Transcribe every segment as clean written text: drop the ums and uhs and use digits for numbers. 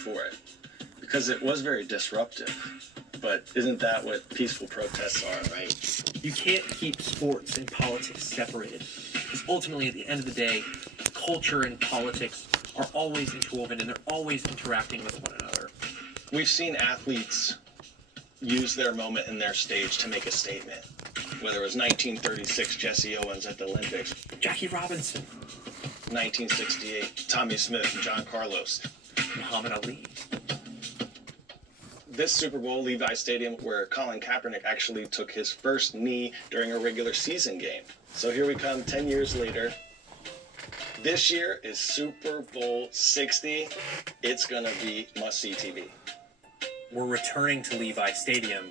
for it because it was very disruptive. But isn't that what peaceful protests are, right? You can't keep sports and politics separated. Because ultimately, at the end of the day, culture and politics are always interwoven and they're always interacting with one another. We've seen athletes use their moment and their stage to make a statement. Whether it was 1936 Jesse Owens at the Olympics, Jackie Robinson, 1968 Tommy Smith and John Carlos, Muhammad Ali. This Super Bowl, Levi Stadium, where Colin Kaepernick actually took his first knee during a regular season game. So here we come 10 years later. This year is Super Bowl 60. It's gonna be must-see TV. We're returning to Levi Stadium,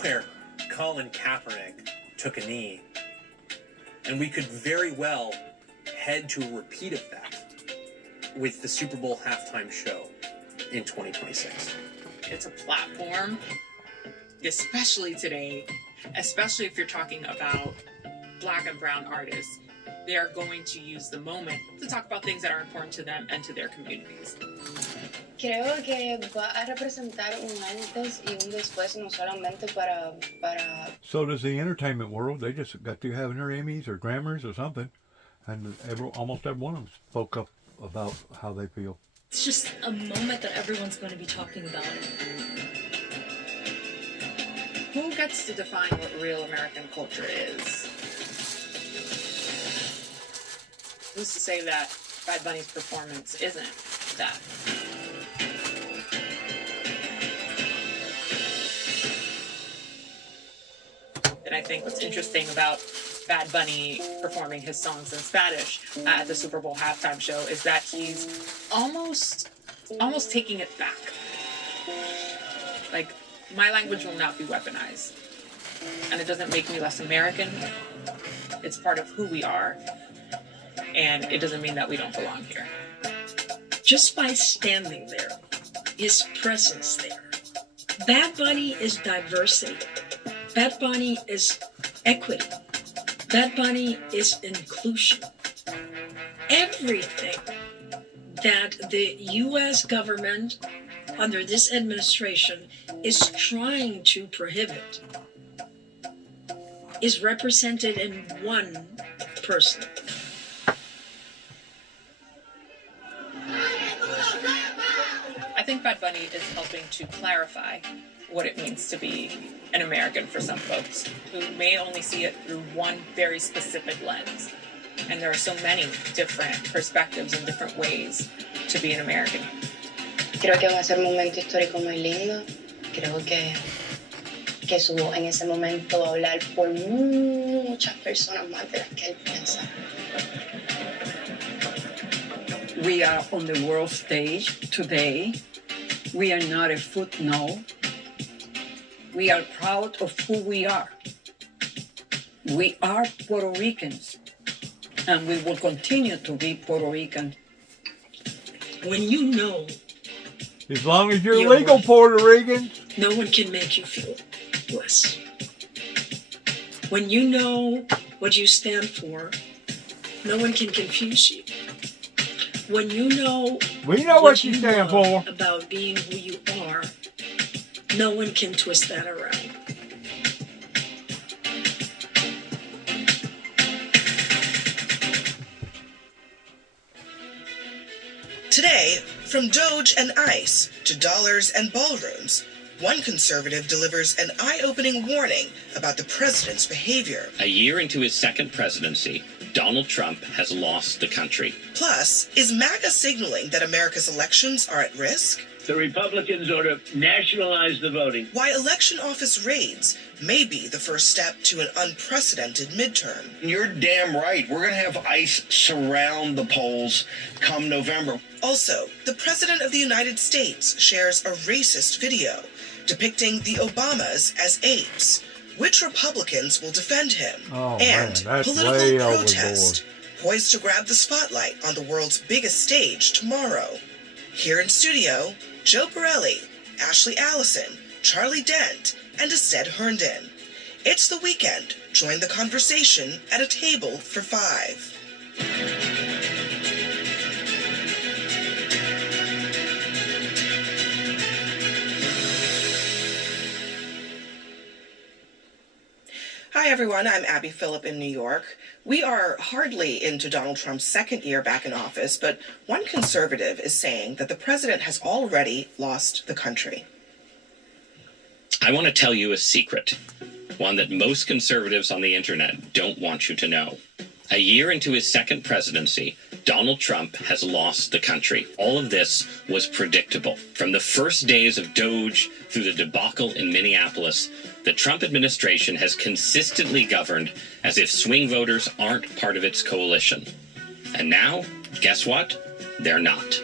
where Colin Kaepernick took a knee. And we could very well head to a repeat of that with the Super Bowl halftime show in 2026. It's a platform, especially today, especially if you're talking about Black and brown artists. They are going to use the moment to talk about things that are important to them and to their communities. Creo que va a representar un antes y un después, no solamente para... So does the entertainment world. They just got to having their Emmys or Grammys or something, and almost every one of them spoke up about how they feel. It's just a moment that everyone's going to be talking about. Who gets to define what real American culture is? Who's to say that Bad Bunny's performance isn't that? And I think what's interesting about Bad Bunny performing his songs in Spanish at the Super Bowl halftime show is that he's almost taking it back. Like, my language will not be weaponized. And it doesn't make me less American. It's part of who we are. And it doesn't mean that we don't belong here. Just by standing there, his presence there. Bad Bunny is diversity. Bad Bunny is equity. Bad Bunny is inclusion. Everything that the U.S. government under this administration is trying to prohibit is represented in one person. I think Bad Bunny is helping to clarify what it means to be an American for some folks who may only see it through one very specific lens. And there are so many different perspectives and different ways to be an American. Creo que va a ser un momento histórico muy lindo. Creo que su voz en ese momento va a hablar por muchas personas más de las que él piensa. We are on the world stage today. We are not a footnote. We are proud of who we are. We are Puerto Ricans, and we will continue to be Puerto Rican. When you know, As long as you're legal Puerto Rican, no one can make you feel less. When you know what you stand for, no one can confuse you. When you know we know what you stand love for. about being who you are, no one can twist that around. Today, from Doge and ICE to dollars and ballrooms, one conservative delivers an eye-opening warning about the president's behavior. A year into his second presidency, Donald Trump has lost the country. Plus, is MAGA signaling that America's elections are at risk? The Republicans ought to nationalize the voting. Why election office raids may be the first step to an unprecedented midterm. You're damn right. We're going to have ICE surround the polls come November. Also, the President of the United States shares a racist video depicting the Obamas as apes. Which Republicans will defend him? Oh, and man, that's political way protest poised to grab the spotlight on the world's biggest stage tomorrow. Here in studio, Joe Borelli, Ashley Allison, Charlie Dent, and Ested Herndon. It's the weekend. Join the conversation at a table for 5. everyone, I'm Abby Phillip in New York. We are hardly into Donald Trump's second year back in office, but one conservative is saying that the president has already lost the country. I want to tell you a secret, one that most conservatives on the internet don't want you to know. A year into his second presidency, Donald Trump has lost the country. All of this was predictable. From the first days of Doge through the debacle in Minneapolis, the Trump administration has consistently governed as if swing voters aren't part of its coalition. And now, guess what? They're not.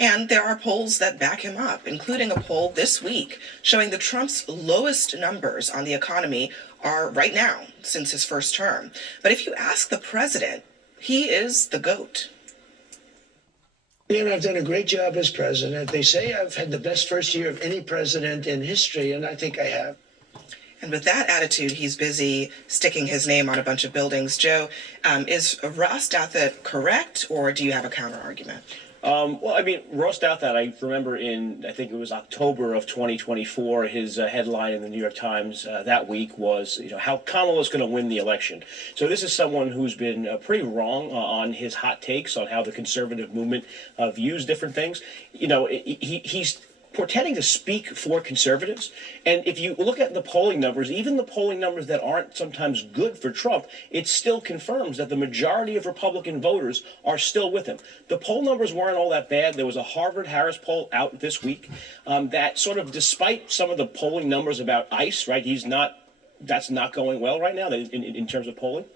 And there are polls that back him up, including a poll this week showing that Trump's lowest numbers on the economy are right now since his first term. But if you ask the president, he is the GOAT. I've done a great job as president. They say I've had the best first year of any president in history, and I think I have. And with that attitude, he's busy sticking his name on a bunch of buildings. Joe, is Ross Douthat correct, or do you have a counter argument? Well, I mean, Ross Douthat, I remember I think it was October of 2024, his headline in the New York Times that week was, how Kamala's going to win the election. So this is someone who's been pretty wrong on his hot takes on how the conservative movement views different things. He's pretending to speak for conservatives. And if you look at the polling numbers, even the polling numbers that aren't sometimes good for Trump, it still confirms that the majority of Republican voters are still with him. The poll numbers weren't all that bad. There was a Harvard-Harris poll out this week that sort of, despite some of the polling numbers about ICE, right, that's not going well right now in terms of polling.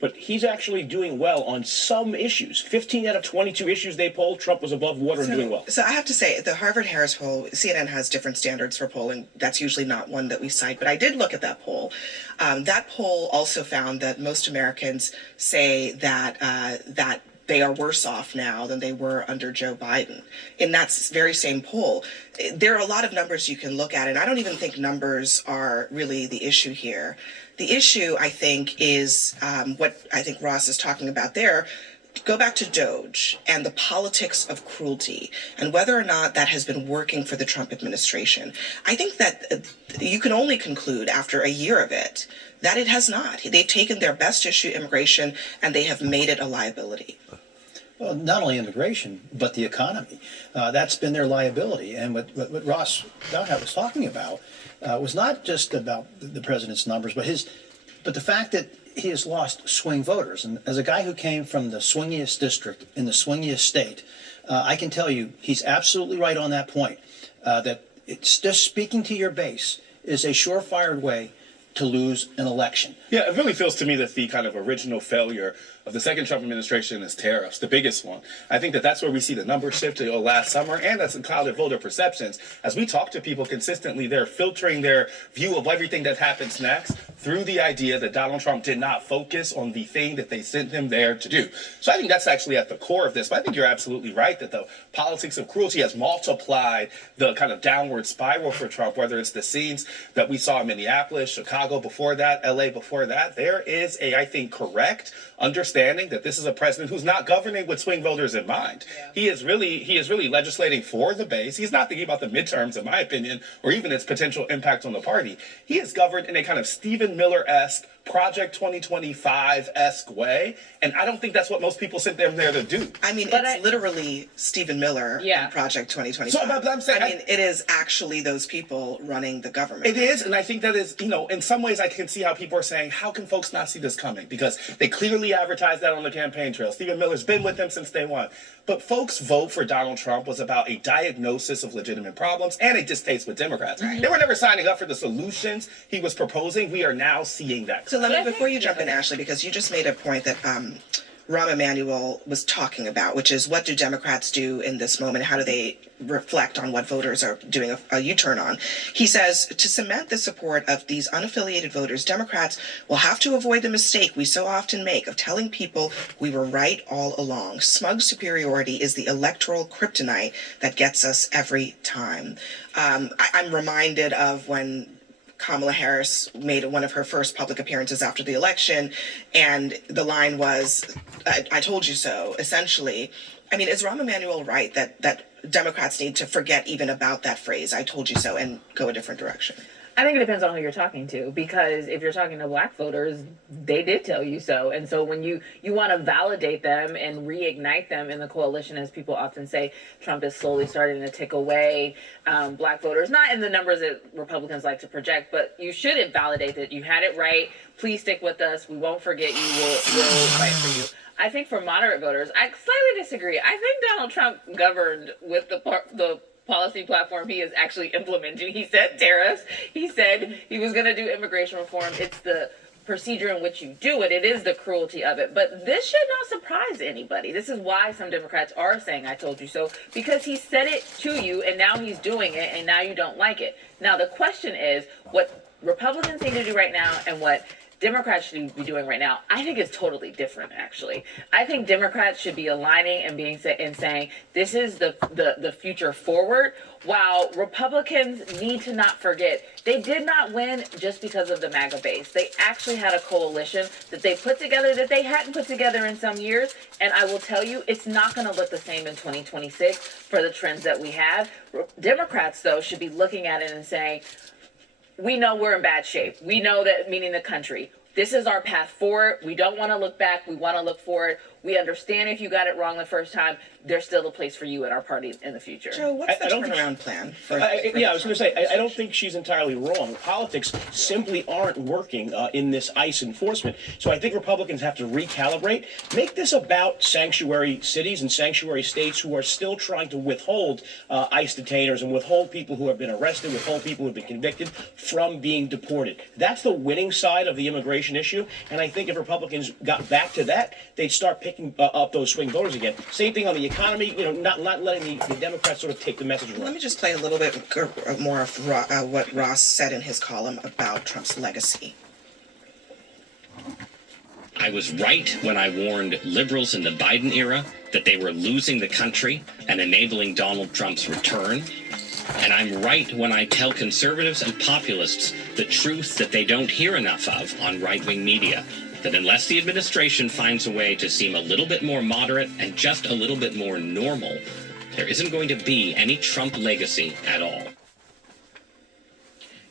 But he's actually doing well on some issues. 15 out of 22 issues they polled, Trump was above water and doing well. So I have to say, the Harvard-Harris poll, CNN has different standards for polling. That's usually not one that we cite. But I did look at that poll. That poll also found that most Americans say that they are worse off now than they were under Joe Biden. In that very same poll, there are a lot of numbers you can look at, and I don't even think numbers are really the issue here. The issue, I think, is what I think Ross is talking about there. Go back to Doge and the politics of cruelty and whether or not that has been working for the Trump administration. I think that you can only conclude after a year of it that it has not. They've taken their best issue, immigration, and they have made it a liability. Well, not only immigration, but the economy. That's been their liability. And what Ross Douthat was talking about was not just about the president's numbers, but the fact that he has lost swing voters. And as a guy who came from the swingiest district in the swingiest state, I can tell you he's absolutely right on that point, that it's just speaking to your base is a surefire way to lose an election. Yeah, it really feels to me that the kind of original failure of the second Trump administration is tariffs, the biggest one. I think that that's where we see the numbers shift to last summer, and that's in clouded voter perceptions. As we talk to people consistently, they're filtering their view of everything that happens next through the idea that Donald Trump did not focus on the thing that they sent him there to do. So I think that's actually at the core of this. But I think you're absolutely right that the politics of cruelty has multiplied the kind of downward spiral for Trump, whether it's the scenes that we saw in Minneapolis, Chicago before that, LA before that. There is a, I think, correct understanding that this is a president who's not governing with swing voters in mind. Yeah. He is really legislating for the base. He's not thinking about the midterms, in my opinion, or even its potential impact on the party. He is governed in a kind of Stephen Miller-esque, Project 2025-esque way, and I don't think that's what most people sit there to do. I mean, it's literally Stephen Miller in Project 2025. So I'm saying, I mean, it is actually those people running the government. It is, and I think that is, in some ways I can see how people are saying, how can folks not see this coming? Because they clearly advertised that on the campaign trail. Stephen Miller's been with them since day one. But folks' vote for Donald Trump was about a diagnosis of legitimate problems and a distaste with Democrats. Right. They were never signing up for the solutions he was proposing. We are now seeing that. So let me, before you jump in, Ashley, because you just made a point that Rahm Emanuel was talking about, which is what do Democrats do in this moment? How do they reflect on what voters are doing a U-turn on? He says, to cement the support of these unaffiliated voters, Democrats will have to avoid the mistake we so often make of telling people we were right all along. Smug superiority is the electoral kryptonite that gets us every time. I'm reminded of when Kamala Harris made one of her first public appearances after the election, and the line was, I told you so, essentially. I mean, is Rahm Emanuel right that Democrats need to forget even about that phrase, I told you so, and go a different direction? I think it depends on who you're talking to, because if you're talking to black voters, they did tell you so. And so when you want to validate them and reignite them in the coalition, as people often say, Trump is slowly starting to tick away black voters, not in the numbers that Republicans like to project, but you should validate that you had it right. Please stick with us. We won't forget you. We'll fight for you. I think for moderate voters, I slightly disagree. I think Donald Trump governed with the policy platform he is actually implementing. He said tariffs. He said he was going to do immigration reform. It's the procedure in which you do it. It is the cruelty of it. But this should not surprise anybody. This is why some Democrats are saying, I told you so, because he said it to you and now he's doing it and now you don't like it. Now, the question is what Republicans need to do right now and what Democrats should be doing right now, I think it's totally different, actually. I think Democrats should be aligning and saying this is the future forward, while Republicans need to not forget they did not win just because of the MAGA base. They actually had a coalition that they put together that they hadn't put together in some years, and I will tell you, it's not going to look the same in 2026 for the trends that we have. Democrats, though, should be looking at it and saying, we know we're in bad shape. We know that, meaning the country. This is our path forward. We don't want to look back. We want to look forward. We understand if you got it wrong the first time, there's still a place for you in our party in the future. Joe, what's the turnaround plan? I was going to say, I don't think she's entirely wrong. Politics simply aren't working in this ICE enforcement. So I think Republicans have to recalibrate, make this about sanctuary cities and sanctuary states who are still trying to withhold ICE detainers and withhold people who have been arrested, withhold people who have been convicted from being deported. That's the winning side of the immigration issue. And I think if Republicans got back to that, they'd start picking up those swing voters again. Same thing on the economy, not letting the Democrats sort of take the message away. Let me just play a little bit more of what Ross said in his column about Trump's legacy. I was right when I warned liberals in the Biden era that they were losing the country and enabling Donald Trump's return. And I'm right when I tell conservatives and populists the truth that they don't hear enough of on right-wing media, that unless the administration finds a way to seem a little bit more moderate and just a little bit more normal, there isn't going to be any Trump legacy at all.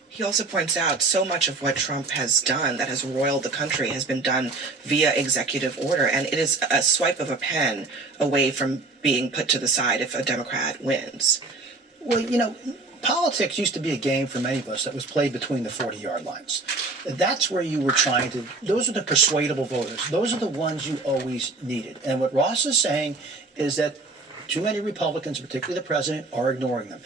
He also points out so much of what Trump has done that has roiled the country has been done via executive order, and it is a swipe of a pen away from being put to the side if a Democrat wins. Well, politics used to be a game for many of us that was played between the 40-yard lines. That's where you were trying to, those are the persuadable voters. Those are the ones you always needed. And what Ross is saying is that too many Republicans, particularly the president, are ignoring them.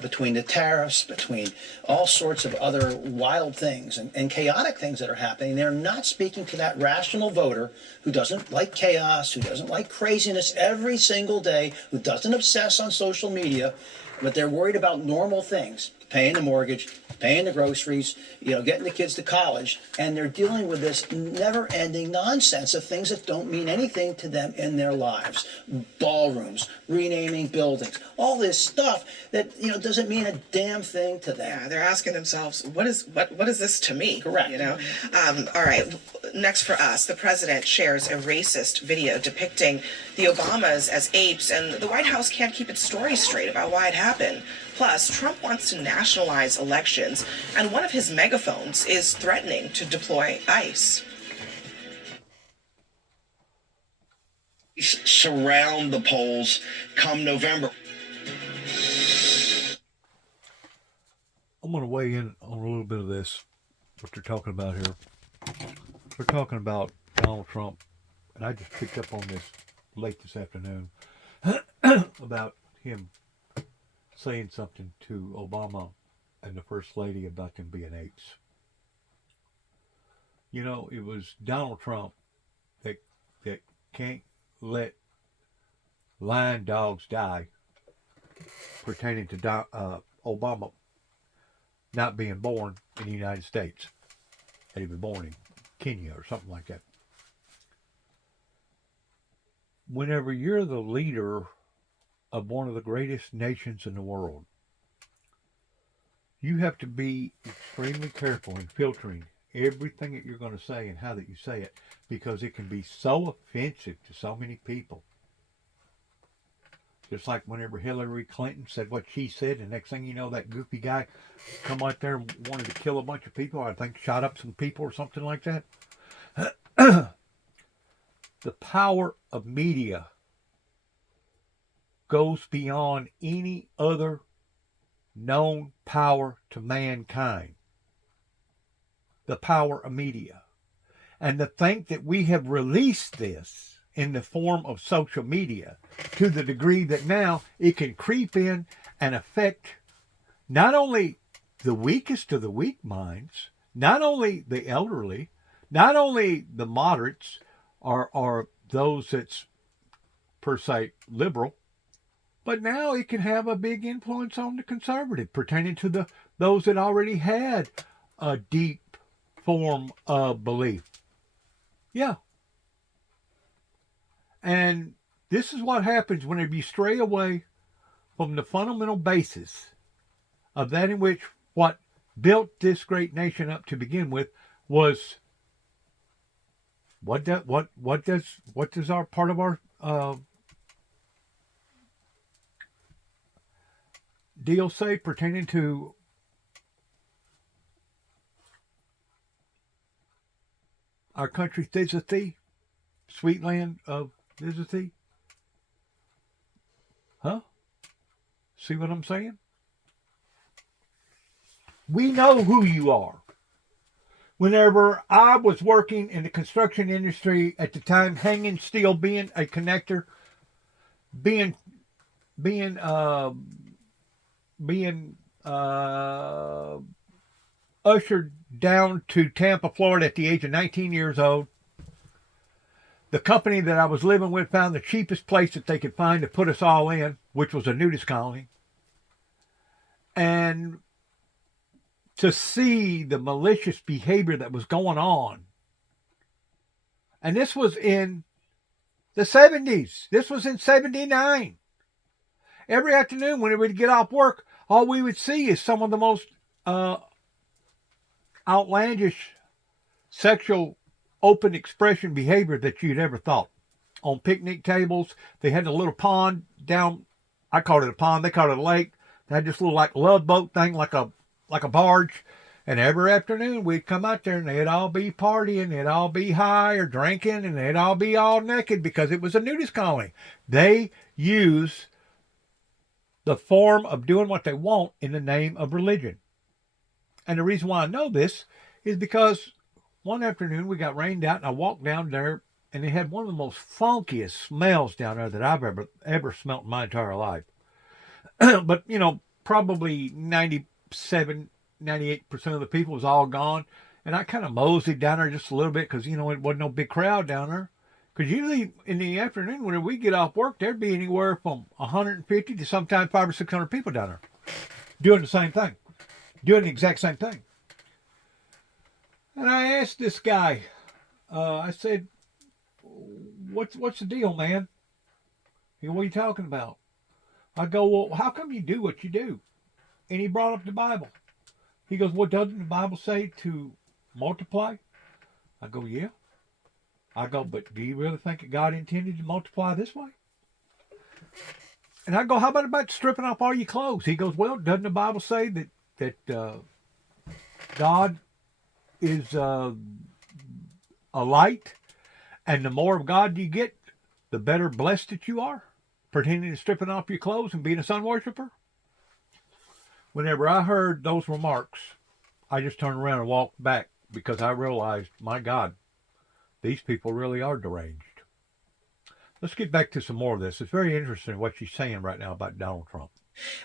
Between the tariffs, between all sorts of other wild things and chaotic things that are happening, they're not speaking to that rational voter who doesn't like chaos, who doesn't like craziness every single day, who doesn't obsess on social media, but they're worried about normal things, paying the mortgage, paying the groceries, getting the kids to college, and they're dealing with this never-ending nonsense of things that don't mean anything to them in their lives. Ballrooms, renaming buildings, all this stuff that doesn't mean a damn thing to them. Yeah, they're asking themselves, what is this to me? Correct. All right. Next for us, the president shares a racist video depicting the Obamas as apes, and the White House can't keep its story straight about why it happened. Plus, Trump wants to nationalize elections, and one of his megaphones is threatening to deploy ICE. Surround the polls come November. I'm going to weigh in on a little bit of this, what they're talking about here. They're talking about Donald Trump, and I just picked up on this late this afternoon about him saying something to Obama and the First Lady about them being apes. It was Donald Trump that can't let lion dogs die pertaining to Obama not being born in the United States. That he was born in Kenya or something like that. Whenever you're the leader of one of the greatest nations in the world, you have to be extremely careful in filtering everything that you're going to say and how that you say it, because it can be so offensive to so many people Just like whenever Hillary Clinton said what she said, and next thing you know, that goofy guy come out there and wanted to kill a bunch of people. I think shot up some people or something like that. The power of media goes beyond any other known power to mankind. The power of media. And to think that we have released this in the form of social media to the degree that now it can creep in and affect not only the weakest of the weak minds, not only the elderly, not only the moderates or those that's per se liberal, but now it can have a big influence on the conservative, pertaining to those that already had a deep form of belief. Yeah. And this is what happens whenever you stray away from the fundamental basis of that in which what built this great nation up to begin with was what does our part of our deal say pertaining to our country's dignity, sweet land of dignity? Huh? See what I'm saying? We know who you are. Whenever I was working in the construction industry at the time, hanging steel, being a connector, being ushered down to Tampa, Florida at the age of 19 years old, the company that I was living with found the cheapest place that they could find to put us all in, which was a nudist colony. And to see the malicious behavior that was going on. And this was in the 70s. This was in 79. Every afternoon when we would get off work, all we would see is some of the most outlandish sexual open expression behavior that you'd ever thought. On picnic tables, they had a little pond down, I called it a pond, they called it a lake. They had this little like love boat thing, like a barge. And every afternoon we'd come out there and they'd all be partying, they'd all be high or drinking, and they'd all be all naked because it was a nudist colony. They use the form of doing what they want in the name of religion. And the reason why I know this is because one afternoon we got rained out and I walked down there and they had one of the most funkiest smells down there that I've ever smelt in my entire life. But, you know, probably 97, 98% of the people was all gone. And I kind of moseyed down there just a little bit because, you know, it wasn't no big crowd down there. Because usually in the afternoon, when we get off work, there'd be anywhere from 150 to sometimes 500 or 600 people down there doing the same thing, doing the exact same thing. And I asked this guy, I said, what's the deal, man? He goes, what are you talking about? I go, well, how come you do what you do? And he brought up the Bible. He goes, well, doesn't the Bible say to multiply? I go, yeah. I go, but do you really think that God intended to multiply this way? And I go, how about stripping off all your clothes? He goes, well, doesn't the Bible say that God is a light, and the more of God you get, the better blessed that you are, pertaining to stripping off your clothes and being a sun worshiper? Whenever I heard those remarks, I just turned around and walked back because I realized, my God, these people really are deranged. Let's get back to some more of this. It's very interesting what she's saying right now about Donald Trump.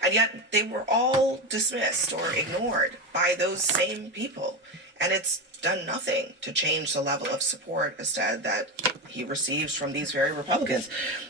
And yet they were all dismissed or ignored by those same people. And it's done nothing to change the level of support instead that he receives from these very Republicans.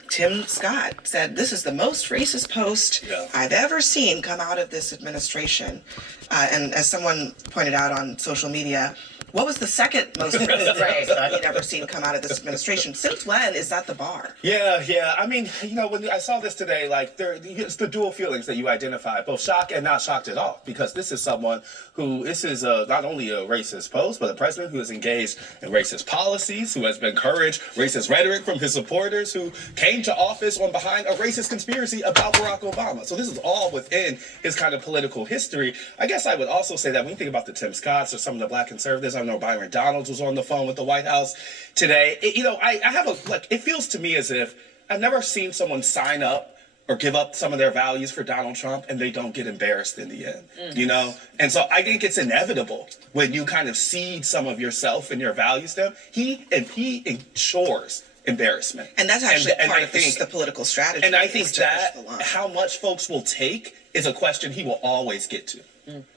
Tim Scott said, this is the most racist post I've ever seen come out of this administration. And as someone pointed out on social media, What was the second most racist thing that you'd ever seen come out of this administration? Since when is that the bar? Yeah. I mean, when I saw this today, like, it's the dual feelings that you identify, both shocked and not shocked at all, because this is someone who, this is not only a racist post, but a president who is engaged in racist policies, who has encouraged racist rhetoric from his supporters, who came to office on behind a racist conspiracy about Barack Obama. So this is all within his kind of political history. I guess I would also say that when you think about the Tim Scotts or some of the black conservatives, I know Byron Donalds was on the phone with the White House today. I have it feels to me as if I've never seen someone sign up or give up some of their values for Donald Trump and they don't get embarrassed in the end, And so I think it's inevitable when you kind of cede some of yourself and your values to him. He ensures embarrassment. And that's actually part of the political strategy. And I think that how much folks will take is a question he will always get to.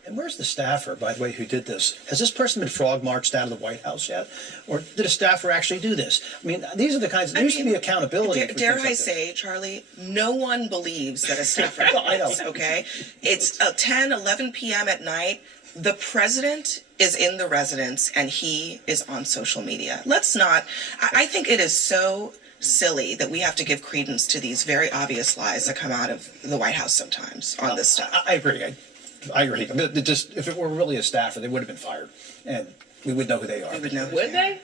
And where's the staffer, by the way, who did this? Has this person been frog marched out of the White House yet? Or did a staffer actually do this? I mean, these are the kinds, there used to be accountability. Dare I say, Charlie, no one believes that a staffer I know. Okay? It's 10, 11 p.m. at night. The president is in the residence and he is on social media. Let's not, I think it is so silly that we have to give credence to these very obvious lies that come out of the White House sometimes on this stuff. I agree. I agree. I mean, if it were really a staffer, they would have been fired, and we would know who they are. We would know. Would they?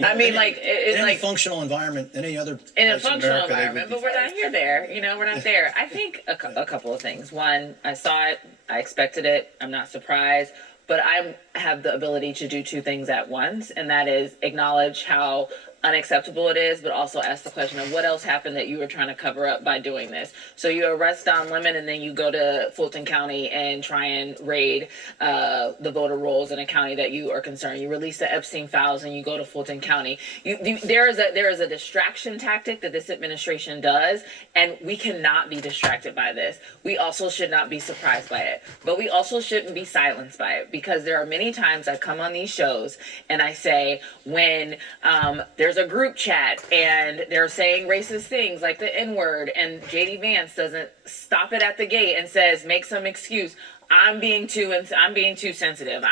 I mean, like, it's in like a functional environment, any other in a place functional America, environment, but we're not here there. We're not there. I think a couple of things. One, I saw it. I expected it. I'm not surprised. But I have the ability to do two things at once, and that is acknowledge how unacceptable it is, but also ask the question of what else happened that you were trying to cover up by doing this. So you arrest Don Lemon and then you go to Fulton County and try and raid the voter rolls in a county that you are concerned. You release the Epstein files and you go to Fulton County. There is a distraction tactic that this administration does, and we cannot be distracted by this. We also should not be surprised by it, but we also shouldn't be silenced by it, because there are many times I come on these shows and I say, when there's a group chat and they're saying racist things like the N-word, and JD Vance doesn't stop it at the gate and says, make some excuse. I'm being too sensitive.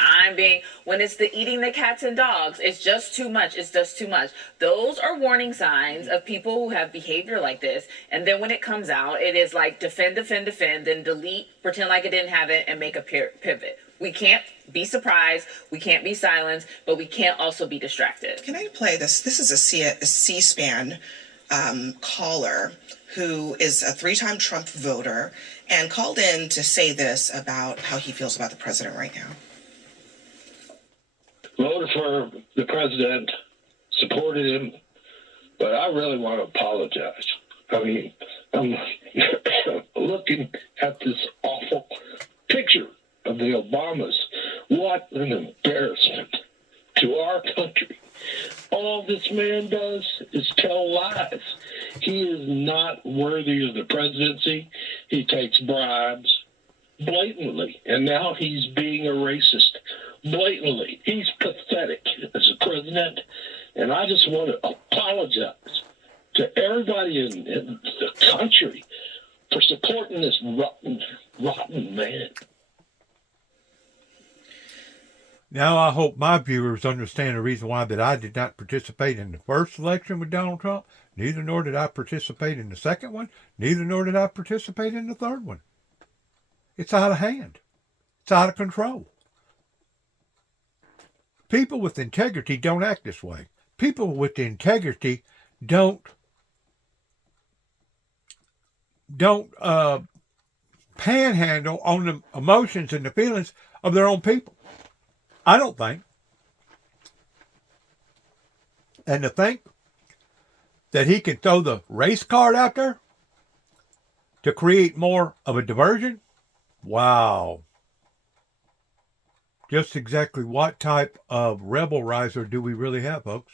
When it's the eating the cats and dogs, it's just too much. It's just too much. Those are warning signs of people who have behavior like this. And then when it comes out, it is like defend, then delete, pretend like it didn't have it, and make a pivot. We can't be surprised. We can't be silenced, but we can't also be distracted. Can I play this? This is a C-SPAN caller who is a 3-time Trump voter and called in to say this about how he feels about the president right now. Voted for the president, supported him, but I really want to apologize. I mean, I'm looking at this awful picture of the Obamas. What an embarrassment to our country. All this man does is tell lies. He is not worthy of the presidency. He takes bribes blatantly, and now he's being a racist blatantly. He's pathetic as a president, and I just want to apologize to everybody in the country for supporting this rotten man. Now I hope my viewers understand the reason why that I did not participate in the first election with Donald Trump. Neither nor did I participate in the second one. Neither nor did I participate in the third one. It's out of hand. It's out of control. People with integrity don't act this way. People with integrity don't panhandle on the emotions and the feelings of their own people. I don't think. And to think that he can throw the race card out there to create more of a diversion, wow. Just exactly what type of rebel riser do we really have, folks?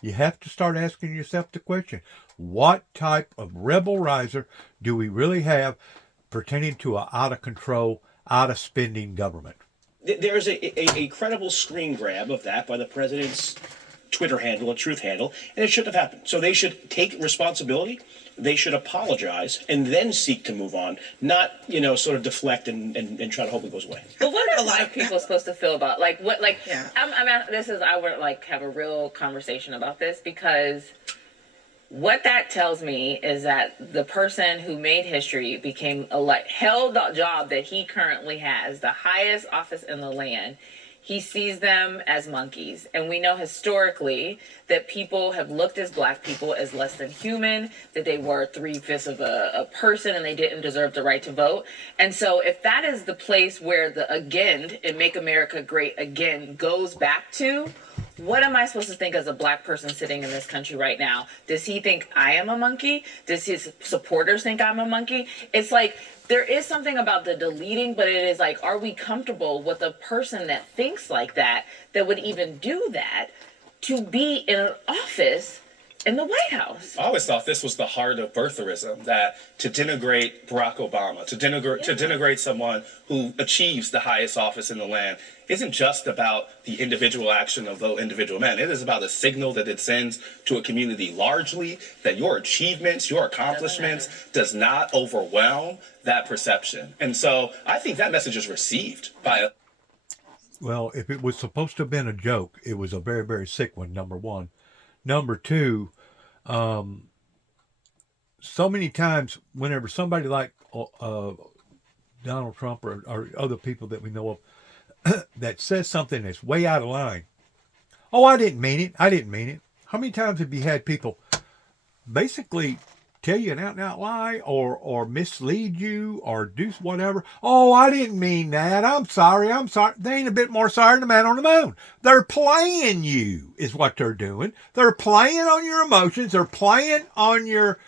You have to start asking yourself the question, what type of rebel riser do we really have pertaining to an out-of-control, out-of-spending government? There's a credible screen grab of that by the president's Twitter handle, a truth handle, and it shouldn't have happened. So they should take responsibility. They should apologize and then seek to move on, not, sort of deflect and try to hope it goes away. But what are black people supposed to feel about I would like have a real conversation about this, because what that tells me is that the person who made history held the job that he currently has, the highest office in the land. He sees them as monkeys. And we know historically that people have looked at black people as less than human, that they were 3/5 of a person and they didn't deserve the right to vote. And so if that is the place where the again, and Make America Great Again goes back to, what am I supposed to think as a black person sitting in this country right now? Does he think I am a monkey? Does his supporters think I'm a monkey? It's like, there is something about the deleting, but it is like, are we comfortable with a person that thinks like that would even do that, to be in an office in the White House? I always thought this was the heart of birtherism, that to denigrate Barack Obama, to denigrate someone who achieves the highest office in the land, isn't just about the individual action of the individual man. It is about a signal that it sends to a community largely, that your achievements, your accomplishments does not overwhelm that perception. And so I think that message is received by Well, if it was supposed to have been a joke, it was a very, very sick one, number one. Number two, so many times whenever somebody like Donald Trump or other people that we know of that says something that's way out of line, oh, I didn't mean it. How many times have you had people basically tell you an out-and-out lie or mislead you or do whatever? Oh, I didn't mean that. I'm sorry. They ain't a bit more sorry than the man on the moon. They're playing you is what they're doing. They're playing on your emotions. They're playing on your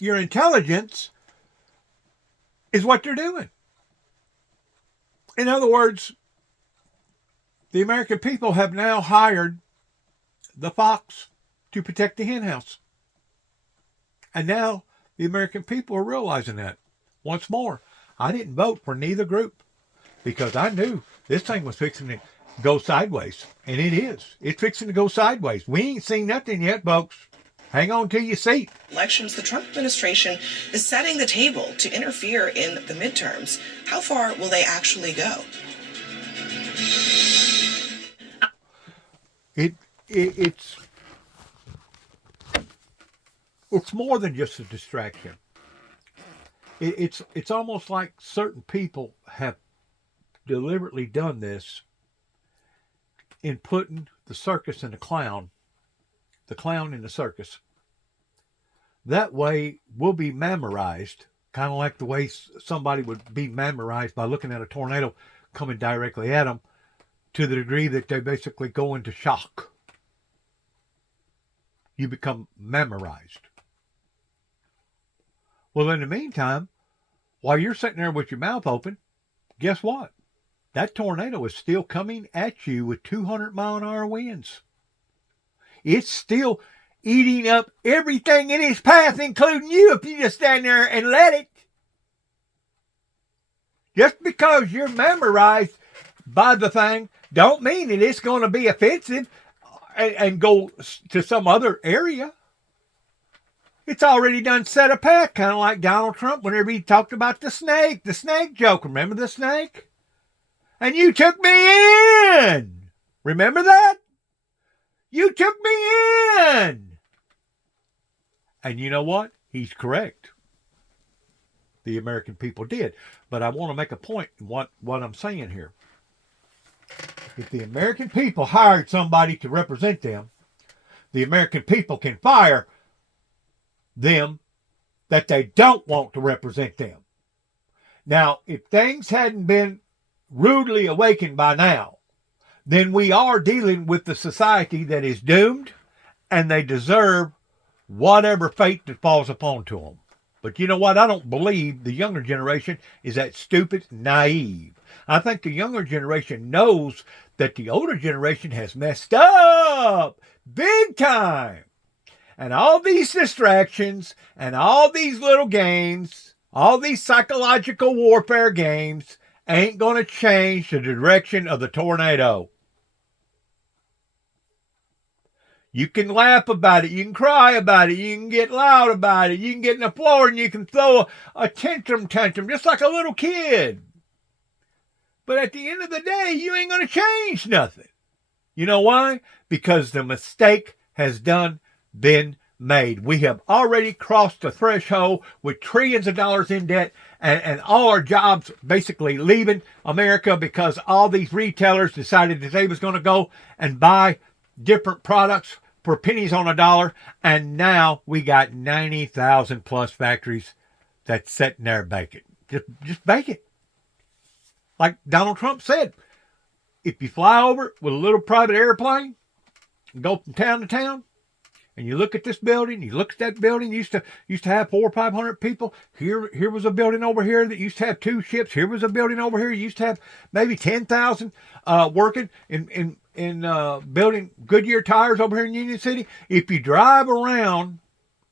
intelligence is what they're doing. In other words, the American people have now hired the fox to protect the hen house. And now the American people are realizing that. Once more, I didn't vote for neither group because I knew this thing was fixing to go sideways. And it is. It's fixing to go sideways. We ain't seen nothing yet, folks. Hang on to your seat. Elections, the Trump administration is setting the table to interfere in the midterms. How far will they actually go? It's more than just a distraction. It's almost like certain people have deliberately done this in putting the circus and the clown in the circus. That way we'll be memorized, kind of like the way somebody would be memorized by looking at a tornado coming directly at them, to the degree that they basically go into shock. You become memorized. Well, in the meantime, while you're sitting there with your mouth open, guess what? That tornado is still coming at you with 200-mile-an-hour winds. It's still eating up everything in its path, including you, if you just stand there and let it. Just because you're memorized by the thing don't mean that it's going to be offensive and go to some other area. It's already done set a path, kind of like Donald Trump whenever he talked about the snake joke. Remember the snake? And you took me in. Remember that? You took me in. And you know what? He's correct. The American people did. But I want to make a point in what I'm saying here. If the American people hired somebody to represent them, the American people can fire them that they don't want to represent them. Now, if things hadn't been rudely awakened by now, then we are dealing with the society that is doomed, and they deserve whatever fate that falls upon to them. But you know what? I don't believe the younger generation is that stupid, naive. I think the younger generation knows that the older generation has messed up big time. And all these distractions and all these little games, all these psychological warfare games ain't going to change the direction of the tornado. You can laugh about it. You can cry about it. You can get loud about it. You can get on the floor and you can throw a tantrum just like a little kid. But at the end of the day, you ain't going to change nothing. You know why? Because the mistake has been made. We have already crossed the threshold with trillions of dollars in debt and all our jobs basically leaving America because all these retailers decided that they was going to go and buy different products for pennies on a dollar. And now we got 90,000 plus factories that's sitting there baking. Just bake it. Like Donald Trump said, if you fly over with a little private airplane and go from town to town, and you look at this building, you look at that building, used to have 400 or 500 people. Here was a building over here that used to have 2 ships. Here was a building over here used to have maybe 10,000 working in building Goodyear tires over here in Union City. If you drive around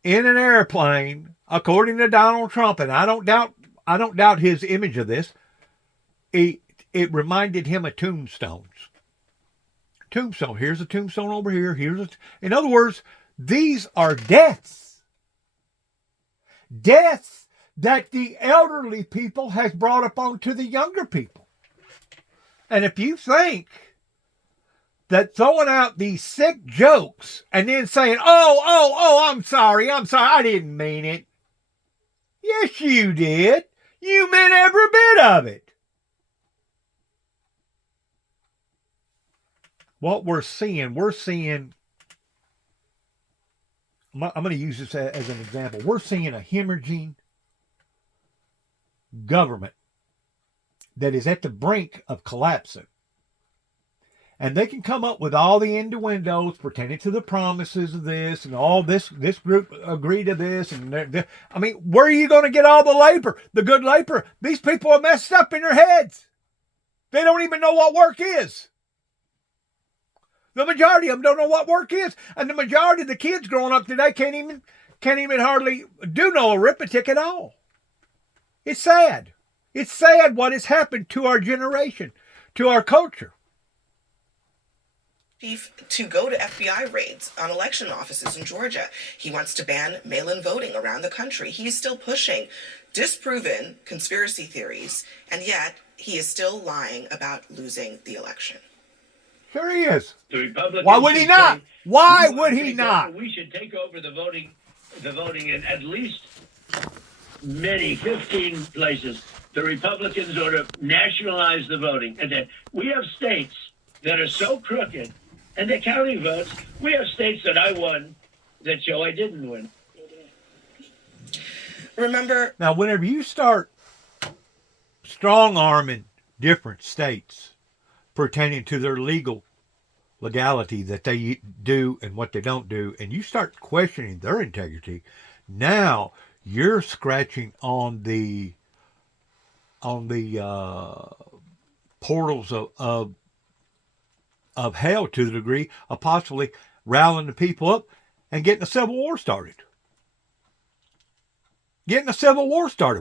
in an airplane, according to Donald Trump, and I don't doubt his image of this, it reminded him of tombstones. Tombstone. Here's a tombstone over here. In other words, these are deaths. Deaths that the elderly people has brought up onto the younger people. And if you think that throwing out these sick jokes and then saying, oh, I'm sorry, I didn't mean it. Yes, you did. You meant every bit of it. What we're seeing, I'm going to use this as an example. We're seeing a hemorrhaging government that is at the brink of collapsing. And they can come up with all the innuendos pertaining to the promises of this and all this group agree to this. And I mean, where are you going to get all the labor, the good labor? These people are messed up in their heads. They don't even know what work is. The majority of them don't know what work is. And the majority of the kids growing up today can't even hardly do no arithmetic at all. It's sad. It's sad what has happened to our generation, to our culture. Chief to go to FBI raids on election offices in Georgia. He wants to ban mail-in voting around the country. He's still pushing disproven conspiracy theories, and yet he is still lying about losing the election. Sure he is. The Republicans Why would he not? Why would he not? We should take over the voting in at least 15 places. The Republicans ought to nationalize the voting. And then we have states that are so crooked, and they're counting votes. We have states that I won that show I didn't win. Remember, now, whenever you start strong-arming different states pertaining to their legality that they do and what they don't do, and you start questioning their integrity, now you're scratching on the portals of hell to the degree of possibly rallying the people up and getting a civil war started.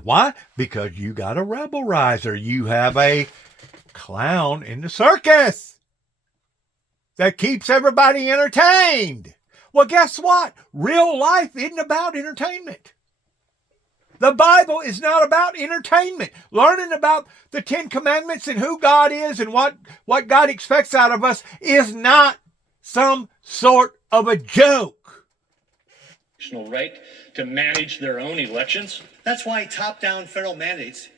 Why? Because you got a rebel riser. You have a clown in the circus that keeps everybody entertained. Well, guess what? Real life isn't about entertainment. The Bible is not about entertainment. Learning about the 10 Commandments and who God is and what God expects out of us is not some sort of a joke. Right to manage their own elections. That's why top-down federal mandates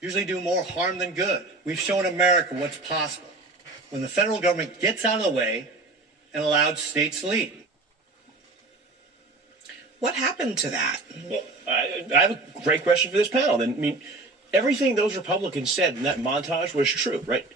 usually do more harm than good. We've shown America what's possible when the federal government gets out of the way and allows states to lead. What happened to that? Well, I have a great question for this panel. I mean, everything those Republicans said in that montage was true, right?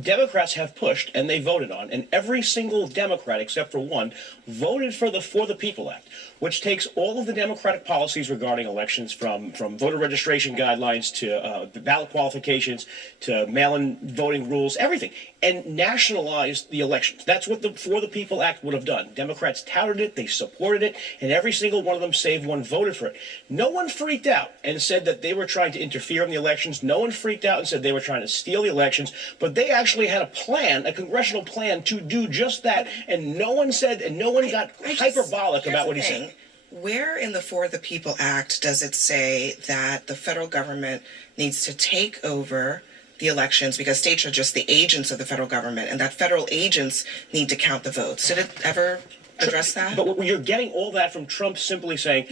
Democrats have pushed and they voted on, and every single Democrat except for one voted for the People Act, which takes all of the Democratic policies regarding elections from voter registration guidelines to ballot qualifications to mail-in voting rules, everything. and nationalized the elections. That's what the For the People Act would have done. Democrats touted it, they supported it, and every single one of them, save one, voted for it. No one freaked out and said that they were trying to interfere in the elections. No one freaked out and said they were trying to steal the elections. But they actually had a plan, a congressional plan, to do just that. And no one said, and no one got hyperbolic about what he said. Where in the For the People Act does it say that the federal government needs to take over the elections because states are just the agents of the federal government and that federal agents need to count the votes? Did it ever address that? But you're getting all that from Trump simply saying,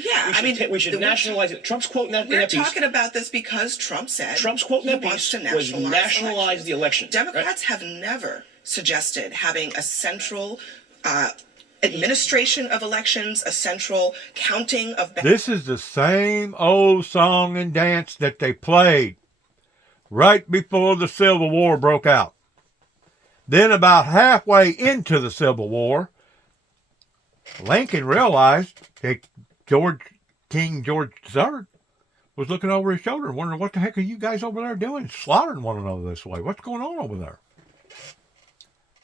we should nationalize it. Trump's quote in that We're piece. talking about this because Trump said Trump's quote in that piece was nationalize the election. Democrats have never suggested having a central administration of elections, a central counting of This is the same old song and dance that they played right before the Civil War broke out. Then about halfway into the Civil War, Lincoln realized that King George III was looking over his shoulder and wondering, what the heck are you guys over there doing? Slaughtering one another this way. What's going on over there?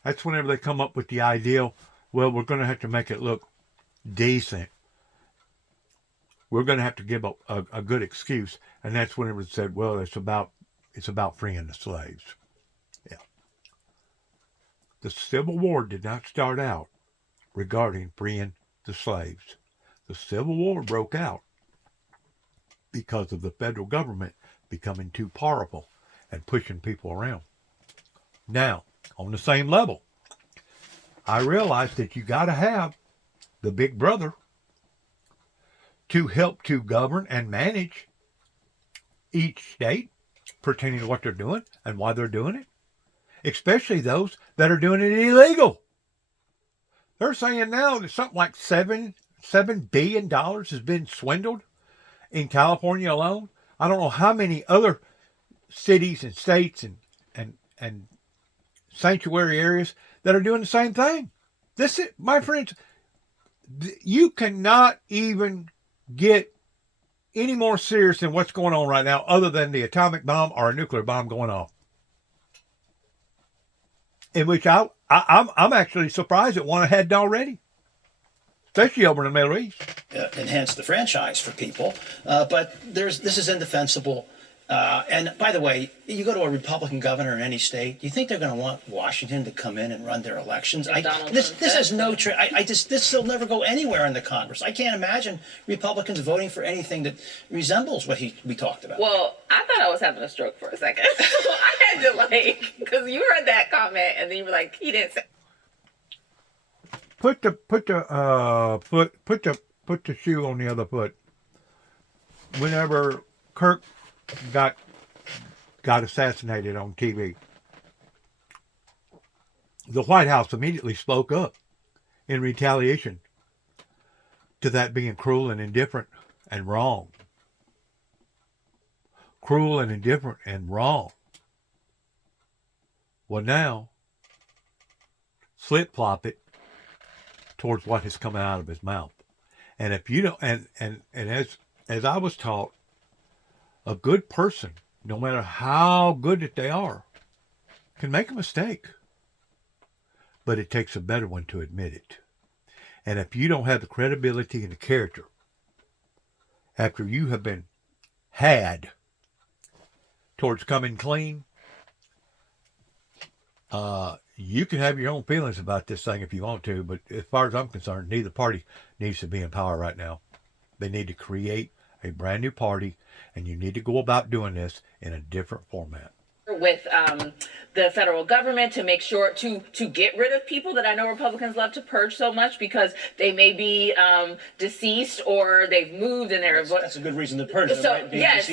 That's whenever they come up with the idea, well, we're going to have to make it look decent. We're going to have to give a good excuse. And that's whenever it said, well, it's about freeing the slaves. Yeah. The Civil War did not start out regarding freeing the slaves. The Civil War broke out because of the federal government becoming too powerful and pushing people around. Now, on the same level, I realized that you got to have the big brother to help to govern and manage each state pertaining to what they're doing and why they're doing it, especially those that are doing it illegal. They're saying now that something like $7 billion has been swindled in California alone. I don't know how many other cities and states and sanctuary areas that are doing the same thing. This is, my friends, you cannot even get any more serious than what's going on right now other than the atomic bomb or a nuclear bomb going off. In which I'm actually surprised that one had already, especially over in the Middle East. Enhance the franchise for people, but this is indefensible. And by the way, you go to a Republican governor in any state, do you think they're going to want Washington to come in and run their elections? This has no this will never go anywhere in the Congress. I can't imagine Republicans voting for anything that resembles what we talked about. Well, I thought I was having a stroke for a second. I had to because you heard that comment and then you were like, he didn't say. Put the shoe on the other foot. Whenever Kirk got assassinated on TV, the White House immediately spoke up in retaliation to that being cruel and indifferent and wrong. Cruel and indifferent and wrong. Well, now, flip-flop it towards what has come out of his mouth. And if you don't, and as I was taught, a good person, no matter how good that they are, can make a mistake. But it takes a better one to admit it. And if you don't have the credibility and the character, after you have been had towards coming clean, you can have your own feelings about this thing if you want to, but as far as I'm concerned, neither party needs to be in power right now. They need to create a brand new party, and you need to go about doing this in a different format. With the federal government to make sure to get rid of people that I know Republicans love to purge so much because they may be deceased or they've moved and they're. That's a good reason to purge them. So right? yes,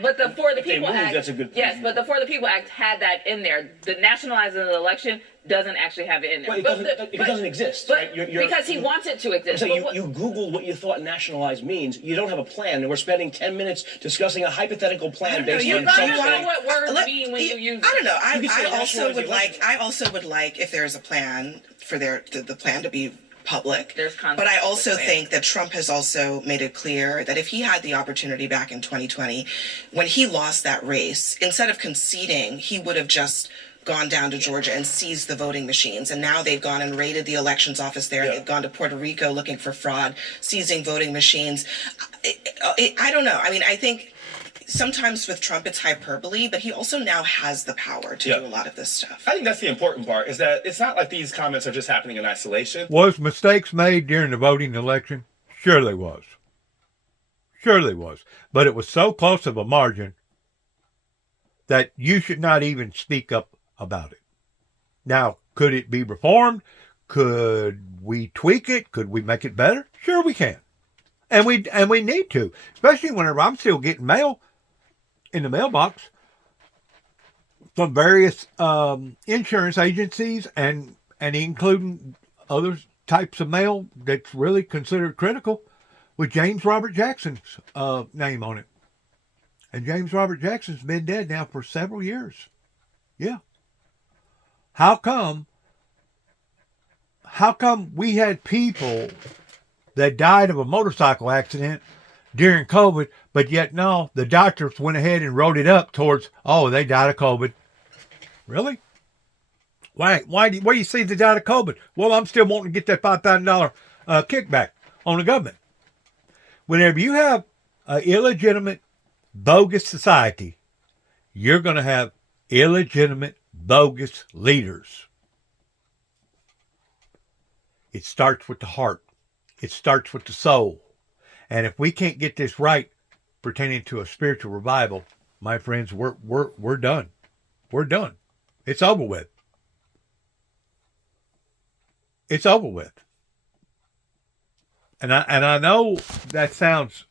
but the For the People Act. That's a good. Yes, but the For the People Act had that in there. The nationalizing of the election doesn't actually have it in there. Well, it doesn't exist. But right? because he wants it to exist. So you Googled what you thought nationalize means. You don't have a plan, and we're spending 10 minutes discussing a hypothetical plan based on something. You know what words mean when you use. I don't know. I also would like if there's a plan for the plan to be public. But I also think that Trump has also made it clear that if he had the opportunity back in 2020, when he lost that race, instead of conceding, he would have just gone down to Georgia and seized the voting machines. And now they've gone and raided the elections office there. They've gone to Puerto Rico looking for fraud, seizing voting machines. I don't know. I mean, I think sometimes with Trump it's hyperbole, but he also now has the power to do a lot of this stuff. I think that's the important part, is that it's not like these comments are just happening in isolation. Was mistakes made during the voting election? Sure they was. Sure they was. But it was so close of a margin that you should not even speak up about it. Now, could it be reformed? Could we tweak it? Could we make it better? Sure we can. And we need to, especially whenever I'm still getting mail in the mailbox from various insurance agencies and including other types of mail that's really considered critical with James Robert Jackson's name on it. And James Robert Jackson's been dead now for several years. Yeah. How come we had people that died of a motorcycle accident during COVID, but yet no, the doctors went ahead and wrote it up towards, oh, they died of COVID. Really? Why do you say they died of COVID? Well, I'm still wanting to get that $5,000 kickback on the government. Whenever you have an illegitimate, bogus society, you're going to have illegitimate, bogus leaders. It starts with the heart. It starts with the soul. And if we can't get this right pertaining to a spiritual revival, my friends, we're done. We're done. It's over with. It's over with. And I know that sounds